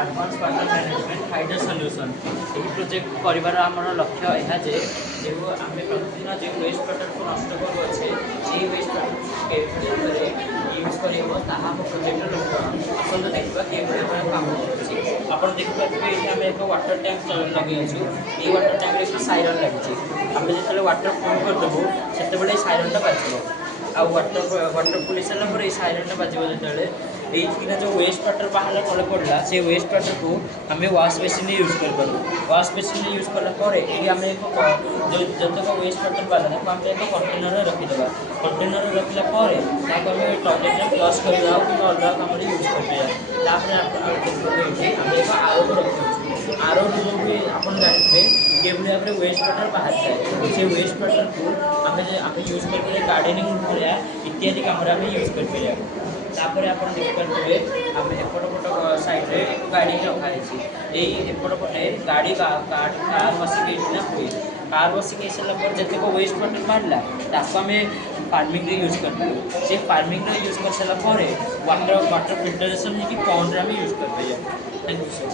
आडभान्स water management hydro solution यही project कर लक्ष्य यह जे जो आम प्रतिदिन जो वेस्ट वाटर को नष्ट करुचे से वेस्ट वाटर यूज कर प्रोजेक्ट आसत देखा कि काम कर देखिए ये आम एक वाटर टैंक लगे ये वाटर टैंक एक साइरन लगी आम जो वाटर फुल करदेबू से साइरनटा बाजो आ वाटर फुल सारापर ये साइरनटा बाजो जो जो वेस्ट वाटर बाहर तले पड़ा से वेस्ट वाटर को आम वाश बेसिन यूज कर वाश बेसिन यूज कलापर ये आम एक जो जतक वेस्ट वाटर बाहर आम एक कंटेनर रखीदे कंटेनर रखलापर आम टॉयलेट फ्लश करवा कि अलग कम यूज कर आम एक आरो को रखी आरो जो भी आप जानते कि भाव में वेस्ट वाटर बाहर जाए से वेस्ट वाटर को आम यूज कर गार्डेनिंग भाया इत्यादि कम यूज कर तापर आप देखिए आम एपट पट साइड एक गाड़ी रखाई एपट पटे गाड़ी कार बसिक हुए कार बसिक सारापर जितक वेस्ट वाटर बाहर आम फार्मिंग यूज कर से फार्मिंग यूज कर सारापर वाटर फिल्टरेसन हो पंड यूज कर थैंक यू सर।